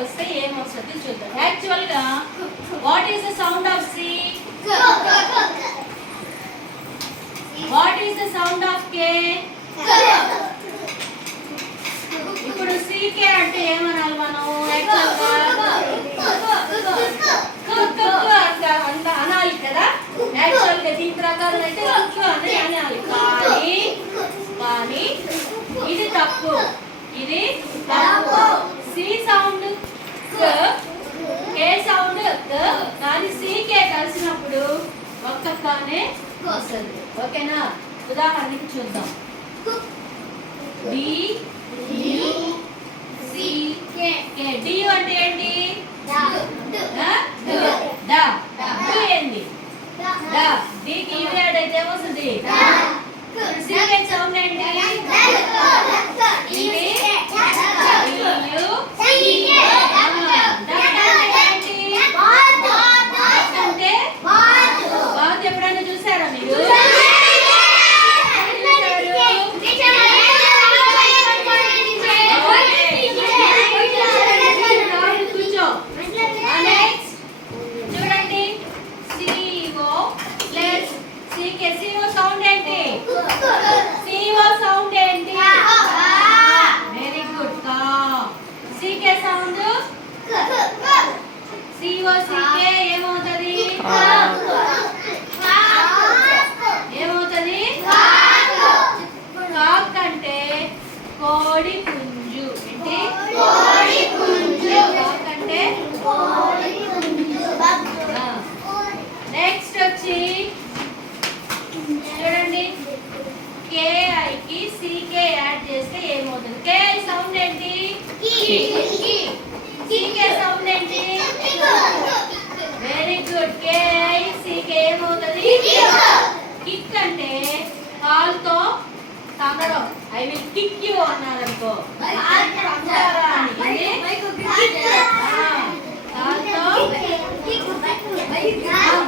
వస్తే ఏమొస్తుంది చూద్దాం. యాక్చువల్ గా what is the sound of C? What is the sound of K? ఇప్పుడు సీకే అంటే ఏమనాలి మనం? యాక్చువల్ గా అంత అనాలి కదా. యాక్చువల్ గా దీని ప్రకారం అయితే అని అనాలి. కానీ ఇది తప్పు. ఇది తప్పు. సి సౌండ్ కే సౌండ్ కానీ సీకే కలిసినప్పుడు ఒక్క కానే వస్తుంది. ఓకేనా? ఉదాహరణకి చూద్దాం. డి సి కే. డి అంటే ఏంటి? ఏంది? డికి ఇవి యాడ్ అయితే ఏమొస్తుంది? సీకే సౌండ్ ఏంటి? ఎప్పుడైనా చూసారా మీరు? చూడండి, CO plus CK. CO sound ఏంటి? సిఓ సౌండ్ ఏంటి? Very good. కా. సీకే సౌండ్ సిఓ సీకే ఏమవుతుంది? ఏమవుతుంది? కాక్ అంటే కోడి పుంజు. ఏంటి? కోడి పుంజు. కాక్ అంటే నెక్స్ట్ వచ్చి చూడండి, కేఐకి సీకే యాడ్ చేస్తే ఏమవుతుంది? కేఐ సౌండ్ ఏంటి? సీకే సౌండ్ ఏంటి? Very good. కేఐ సీకే ఏమవుతుంది? కిక్ అంటే కాల్తో తమడం. ఐ విల్ కిక్ యూ అన్నారనుకో,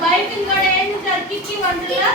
బైక్ కూడా ఏం కిక్ యూ అంటారా?